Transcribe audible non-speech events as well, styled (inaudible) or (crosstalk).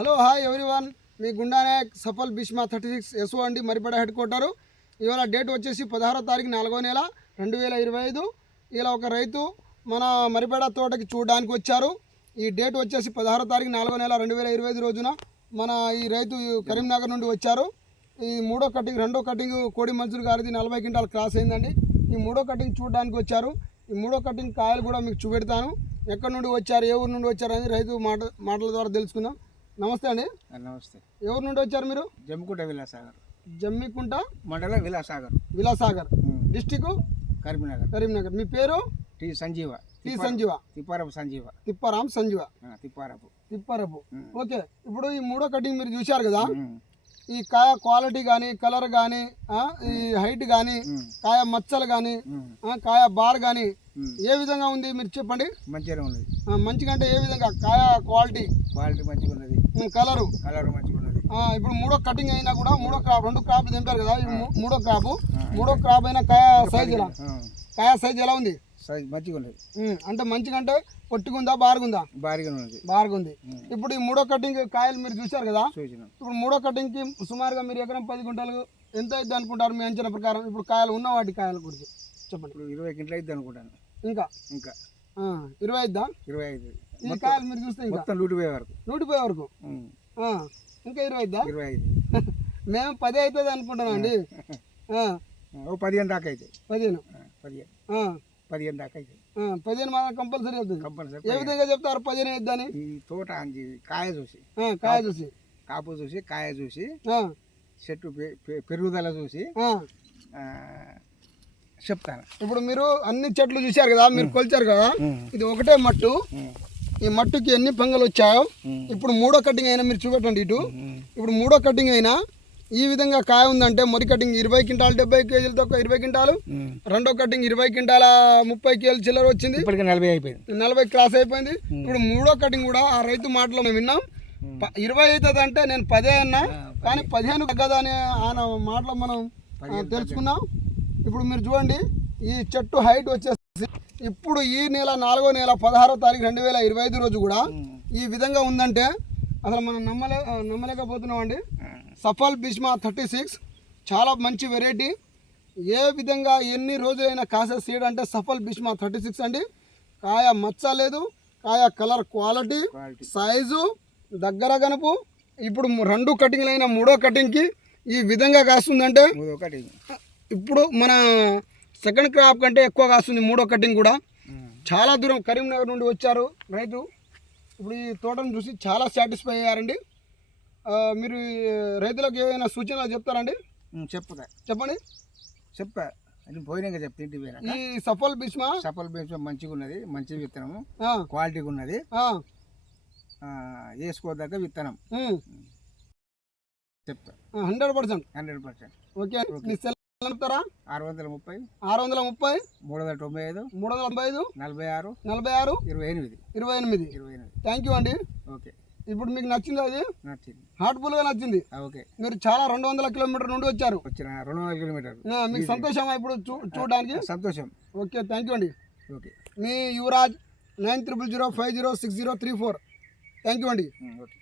Hello hi everyone. Me Gundanayak Safal Bhishma thirty six SO అండి మరిపడ head quarter. ఇవాళ date వచ్చేసి పదహారో తారీఖు నాలుగో నెల రెండు వేల ఇరవై ఐదు. ఇలా ఒక రైతు మన మరిపేడ తోటకి చూడడానికి వచ్చారు. ఈ డేట్ వచ్చేసి పదహారో తారీఖు నాలుగో నెల రెండు వేల ఇరవై ఐదు రోజున మన ఈ రైతు కరీంనగర్ నుండి వచ్చారు. ఈ మూడో కటింగ్ రెండో కటింగ్ కోడి మంజూరు గారిది నలభై క్వింటాల్ క్రాస్ అయిందండి. ఈ మూడో కటింగ్ చూడడానికి వచ్చారు. ఈ మూడో కటింగ్ కాయలు కూడా మీకు చూపెడతాను. ఎక్కడి నుండి వచ్చారు ఏ ఊరు నుండి వచ్చారు అని రైతు మాట మాటల ద్వారా తెలుసుకుందాం. నమస్తే అండి. నమస్తే. ఊరు నుండి వచ్చారు మీరు? జమ్మికుంట విలాసాగర్. జమ్మికుంట మండలం విలాసాగర్. విలాసాగర్. డిస్టిక్? కరీంనగర్. కరీంనగర్. మీ పేరు? T Sanjeeva. T Sanjeeva. Tipparapu Sanjeeva. Tipparam Sanjeeva. Tipparapu. Tipparapu. Okay ఇప్పుడు ఈ మూడో కటింగ్ మీరు చూశారు కదా? ఈ కాయ క్వాలిటీ కానీ కలర్ కానీ ఈ హైట్ కానీ కాయ మచ్చలు కానీ కాయ బార్ కానీ. ఏ విధంగా ఉంది మీరు చెప్పండి? మంచిగా ఉన్నది. ఆ, మంచిగా అంటే ఏ విధంగా? కాయ క్వాలిటీ క్వాలిటీ మంచిగా ఉన్నది. కలరు కలర్ మంచిగా ఉన్నది. ఇప్పుడు మూడో కటింగ్ అయినా కూడా మూడో క్రాప్ రెండు క్రాప్ దింపారు కదా మూడో క్రాప్ మూడో క్రాప్ అయినా కాయ సైజ్ ఎలా? కాయ సైజ్ ఎలా ఉంది? సైజ్ మంచిగా ఉన్నది. అంటే మంచిగా అంటే పొట్టుకుందా బారుగుందా? భారీగా ఉన్నది. బారుగుంది. ఇప్పుడు ఈ మూడో కటింగ్ కాయలు మీరు చూశారు కదా? ఇప్పుడు మూడో కటింగ్కి సుమారుగా మీరు ఎకరం పది గుంటలు ఎంత అయింది అనుకుంటారు మీ అంచనా ప్రకారం? ఇప్పుడు కాయలు ఉన్న వాటి కాయల గురించి చెప్పండి. ఇరవై కింటలు అయితే అనుకుంటాను. ఇంకా? ఇంకా. ఇరవై ఐదా ఇరవై ఐదు. ఈ కాయలు మీరు చూస్తే ఇంకా? మొత్తం లూటిపోయే వరకు. నూటిపోయే వరకు? ఇంకా ఇరవై ఐదా ఇరవై ఐదు. (laughs) మేము పది అవుతుంది అనుకుంటున్నాం అండి. (laughs) పదిహేను దాకా అయితే పదిహేను. పదిహేను. పదిహేను దాకా అయితే. పదిహేను మాత్రం కంపల్సరీ అవుతుంది కంపల్సరీ ఏ విధంగా చెప్తారు పదిహేను అవుతుందని ఈ తోట అంది కాయ చూసి. కాయ చూసి. కాపు చూసి కాయ చూసి చెట్టు పెరుగుదల చూసి చెప్తాను ఇప్పుడు మీరు అన్ని చెట్లు చూశారు కదా మీరు కొలిచారు కదా ఇది ఒకటే మట్టు. ఈ మట్టుకి ఎన్ని పంగలు వచ్చాయో ఇప్పుడు మూడో కటింగ్ అయినా మీరు చూపెట్టండి ఇటు. ఇప్పుడు మూడో కటింగ్ అయినా ఈ విధంగా కాయ ఉందంటే మొదటి కటింగ్ ఇరవై క్వింటాలు డెబ్బై కేజీలతో ఒక ఇరవై క్వింటాలు. రెండో కటింగ్ ఇరవై క్వింటాల ముప్పై కేజీలు చిల్లర వచ్చింది. ఇప్పటికి నలభై అయిపోయింది. నలభై క్రాస్ అయిపోయింది. ఇప్పుడు మూడో కటింగ్ కూడా ఆ రైతు మాటలో మేము విన్నాం. ఇరవై అవుతుంది అంటే నేను పదే అన్నా. కానీ పదిహేను తగ్గదా అని ఆయన మాటలో మనం తెలుసుకున్నాం. ఇప్పుడు మీరు చూడండి ఈ చెట్టు హైట్ వచ్చేసి ఇప్పుడు ఈ నెల నాలుగో నెల పదహారో తారీఖు రెండు వేల ఇరవై ఐదు రోజు కూడా ఈ విధంగా ఉందంటే అసలు మనం నమ్మలే నమ్మలేకపోతున్నాం అండి సఫల్ బిస్మా థర్టీ సిక్స్ చాలా మంచి వెరైటీ. ఏ విధంగా ఎన్ని రోజులైనా కాసే సీడ్ అంటే సఫల్ బిస్మా థర్టీ సిక్స్ అండి. కాయ మచ్చ లేదు కాయ కలర్ క్వాలిటీ సైజు దగ్గర గనుపు. ఇప్పుడు రెండు కటింగ్లు అయిన మూడో కటింగ్కి ఈ విధంగా కాస్తుందంటే ఇప్పుడు మన సెకండ్ క్రాప్ కంటే ఎక్కువ కాస్తుంది మూడో కటింగ్ కూడా. చాలా దూరం కరీంనగర్ నుండి వచ్చారు రైతు. ఇప్పుడు ఈ తోటను చూసి చాలా సాటిస్ఫై అయ్యారండి. మీరు రైతులకు ఏమైనా సూచనలు చెప్తారండి? చెప్తా చెప్పండి. చెప్తా అది పోయినాక చెప్తా ఈ సఫల్ బిస్మా సఫల్ బేస్ మంచిగా ఉన్నది మంచి విత్తనము క్వాలిటీగా ఉన్నది. వేసుకోదగ్గ విత్తనం. చెప్తా. Hundred percent. Hundred percent. Okay. ఆరు వందల ముప్పై ఆరు వందల ముప్పై మూడు వందల తొంభై ఐదు మూడు వందల తొంభై ఐదు నలభై ఆరు నలభై ఆరు ఇరవై ఎనిమిది. ఇరవై ఎనిమిది. ఇరవై ఎనిమిది. థ్యాంక్ యూ అండి. ఓకే. ఇప్పుడు మీకు నచ్చింది అది నచ్చింది. హార్ట్ఫుల్గా నచ్చింది. ఆ, ఓకే. మీరు చాలా రెండు వందల కిలోమీటర్ నుండి వచ్చారు. వచ్చిన రెండు వందల కిలోమీటర్లు నా- మీకు సంతోషమా ఇప్పుడు చూడడానికి? సంతోషం. ఓకే థ్యాంక్ యూ అండి. Okay. Me Yuvraj nine triple zero five zero six zero three four. Thank you అండి. ఓకే.